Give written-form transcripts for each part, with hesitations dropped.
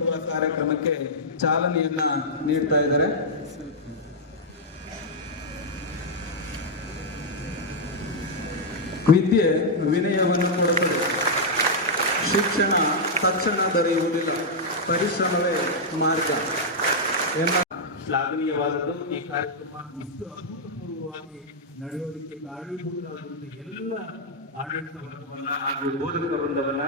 ಪೂರ್ವ ಕಾರ್ಯಕ್ರಮಕ್ಕೆ ಚಾಲನೆಯನ್ನ ನೀಡ್ತಾ ಇದ್ದಾರೆ. ವಿದ್ಯೆ ವಿನಯವನ್ನು ಕೊಡುತ್ತದೆ. ಶಿಕ್ಷಣ ತಕ್ಷಣ ದೊರೆಯುವುದಿಲ್ಲ, ಪರಿಶ್ರಮವೇ ಮಾರ್ಗ ಎಂಬ ಶ್ಲಾಘನೀಯವಾದದ್ದು. ಈ ಕಾರ್ಯಕ್ರಮ ಇಷ್ಟು ಅಭೂತಪೂರ್ವವಾಗಿ ನಡೆಯೋದಕ್ಕೆ ಕಾರಣೀಭೂತರಾದಂತಹ ಎಲ್ಲ ಆಡಳಿತ ವರ್ಗವನ್ನ ಹಾಗೂ ಬೋಧಕ ವೃಂದವನ್ನ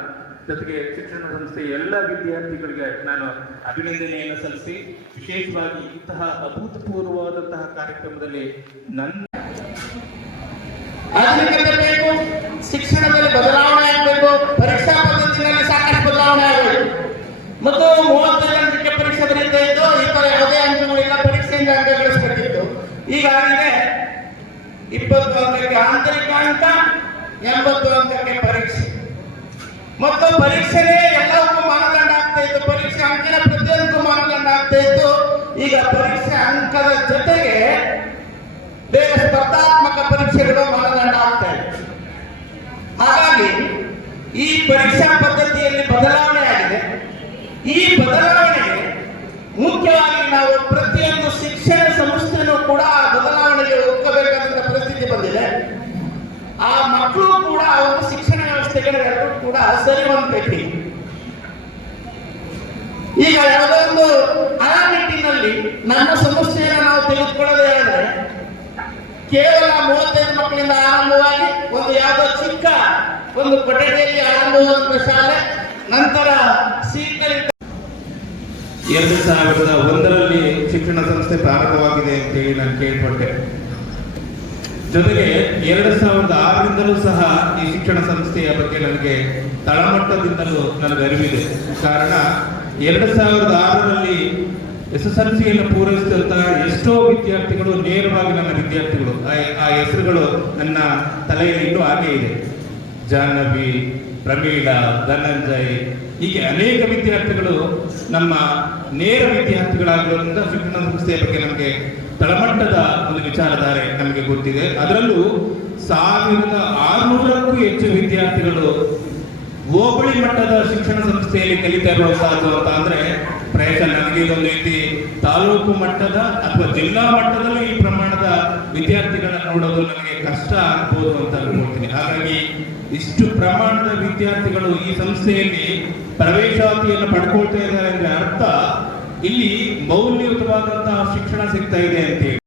ಜೊತೆಗೆ ಶಿಕ್ಷಣ ಸಂಸ್ಥೆಯ ಎಲ್ಲ ವಿದ್ಯಾರ್ಥಿಗಳಿಗೆ ನಾನು ಅಭಿನಂದನೆಯನ್ನು ಸಲ್ಲಿಸಿ, ವಿಶೇಷವಾಗಿ ಇಂತಹ ಅಭೂತಪೂರ್ವವಾದಂತಹ ಕಾರ್ಯಕ್ರಮದಲ್ಲಿ ನನ್ನ ಬೇಕು, ಶಿಕ್ಷಣದಲ್ಲಿ ಬದಲಾವಣೆ ಆಗಬೇಕು, ಪರೀಕ್ಷಾ ಪದ್ಧತಿಯಲ್ಲಿ ಸಾಕಷ್ಟು ಬದಲಾವಣೆ ಆಗಬೇಕು. ಮತ್ತು 35 ಅಂಕಕ್ಕೆ ಪರೀಕ್ಷೆ ಬರೀತಾ ಇದ್ದು ಈ ತರ ಯಾವುದೇ ಅಂಕಗಳಿಲ್ಲ, ಪರೀಕ್ಷೆಯಿಂದ ಅಂಕ ಗಳಿಸಬೇಕಿತ್ತು. ಈಗಾಗಲೇ 20 ಅಂಕಕ್ಕೆ ಆಂತರಿಕ ಅಂಕ, 80 ಅಂಕಕ್ಕೆ ಪರೀಕ್ಷೆ. ಮತ್ತು ಪರೀಕ್ಷೆನೇ ಎಲ್ಲವಕ್ಕೂ ಮಾನದಂಡ ಆಗ್ತಾ ಇತ್ತು, ಪರೀಕ್ಷೆ ಅಂಕನ ಪ್ರತಿಯೊಂದಕ್ಕೂ ಮಾನದಂಡ ಆಗ್ತಾ ಇತ್ತು. ಈಗ ಪರೀಕ್ಷೆ ಅಂಕದ ಜೊತೆಗೆ ಬೇರೆ ಸ್ಪರ್ಧಾತ್ಮಕ ಪರೀಕ್ಷೆಗಳು ಮಾನದಂಡ ಆಗ್ತಾ ಇದೆ. ಹಾಗಾಗಿ ಈ ಪರೀಕ್ಷಾ ಪದ್ಧತಿಯಲ್ಲಿ ಬದಲಾವಣೆ ಆಗಿದೆ. ಈ ಬದಲಾವಣೆಗೆ ಮುಖ್ಯವಾಗಿ ನಾವು ಪ್ರತಿಯೊಂದು ಶಿಕ್ಷಣ ಸಂಸ್ಥೆನೂ ಕೂಡ ಆ ಬದಲಾವಣೆಗೆ ಒಪ್ಪಬೇಕಾದಂತ ಪರಿಸ್ಥಿತಿ ಬಂದಿದೆ. ಆ ಮಕ್ಕಳು ಕೂಡ ಒಂದು ಶಿಕ್ಷಣ ವ್ಯವಸ್ಥೆಗಳೆಲ್ಲರೂ ಕೂಡ ಸರಿ ಹೊಂದಬೇಕು. ಈಗ ಯಾವುದೋ ಒಂದು ಆ ನಿಟ್ಟಿನಲ್ಲಿ ನಮ್ಮ ಸಮಸ್ಯೆಯನ್ನು ನಾವು ತೆಗೆದುಕೊಳ್ಳದೆ ಹೇಳಿದ್ರೆ ಕೇವಲ 35 ಮಕ್ಕಳಿಂದ ಆರಂಭವಾಗಿ ಒಂದು ಯಾವುದೋ ಚಿಕ್ಕ ಒಂದು ಕೊಠಡಿಯಲ್ಲಿ ಆರಂಭವಾದಂತಹ ಶಾಲೆ, ನಂತರ ಸೀಟ್ನಲ್ಲಿ 2001ರಲ್ಲಿ ಶಿಕ್ಷಣ ಸಂಸ್ಥೆ ಪ್ರಾರಂಭವಾಗಿದೆ ಅಂತ ಹೇಳಿ ನಾನು ಕೇಳ್ಪಟ್ಟೆ. ಜೊತೆಗೆ 2006ರಿಂದಲೂ ಸಹ ಈ ಶಿಕ್ಷಣ ಸಂಸ್ಥೆಯ ಬಗ್ಗೆ ನನಗೆ ತಳಮಟ್ಟದಿಂದಲೂ ನನಗೆ ಅರಿವಿದೆ. ಕಾರಣ 2006ರಲ್ಲಿ SSLCಯನ್ನು ಪೂರೈಸಿದಂತಹ ಎಷ್ಟೋ ವಿದ್ಯಾರ್ಥಿಗಳು ನೇರವಾಗಿ ನನ್ನ ವಿದ್ಯಾರ್ಥಿಗಳು, ಆ ಹೆಸರುಗಳು ನನ್ನ ತಲೆಯಲ್ಲಿ ಇನ್ನೂ ಹಾಗೆ ಇದೆ. ಜಾಹ್ನವಿ, ಪ್ರಮೀಳಾ, ಧನಂಜಯ್, ಹೀಗೆ ಅನೇಕ ವಿದ್ಯಾರ್ಥಿಗಳು ನಮ್ಮ ನೇರ ವಿದ್ಯಾರ್ಥಿಗಳಾಗಿರೋದ್ರಿಂದ ಶಿಕ್ಷಣ ಸಂಸ್ಥೆಯ ಬಗ್ಗೆ ನಮಗೆ ತಳಮಟ್ಟದ ಒಂದು ವಿಚಾರಧಾರೆ ನಮಗೆ ಗೊತ್ತಿದೆ. ಅದರಲ್ಲೂ 1600ಕ್ಕೂ ಹೆಚ್ಚು ವಿದ್ಯಾರ್ಥಿಗಳು ಹೋಬಳಿ ಮಟ್ಟದ ಶಿಕ್ಷಣ ಸಂಸ್ಥೆಯಲ್ಲಿ ಕಲಿತಾ ಇರುವಂತಹದ್ದು ಅಂತ ಅಂದ್ರೆ ಪ್ರಾಯಶಃ ನನಗೆ ಇದೊಂದು ರೀತಿ ತಾಲೂಕು ಮಟ್ಟದ ಅಥವಾ ಜಿಲ್ಲಾ ಮಟ್ಟದಲ್ಲಿ ಈ ಪ್ರಮಾಣದ ವಿದ್ಯಾರ್ಥಿಗಳನ್ನ ನೋಡೋದು ನನಗೆ ಕಷ್ಟ ಆಗ್ಬೋದು ಅಂತ ಅನ್ಕೊಳ್ತೀನಿ. ಹಾಗಾಗಿ ಇಷ್ಟು ಪ್ರಮಾಣದ ವಿದ್ಯಾರ್ಥಿಗಳು ಈ ಸಂಸ್ಥೆಯಲ್ಲಿ ಪ್ರವೇಶಾತಿಯನ್ನು ಪಡ್ಕೊಳ್ತಾ ಇದ್ದಾರೆ ಅಂದ್ರೆ ಅರ್ಥ ಇಲ್ಲಿ ಮೌಲ್ಯಯುತವಾದಂತಹ ಶಿಕ್ಷಣ ಸಿಗ್ತಾ ಇದೆ ಅಂತ ಹೇಳಿ.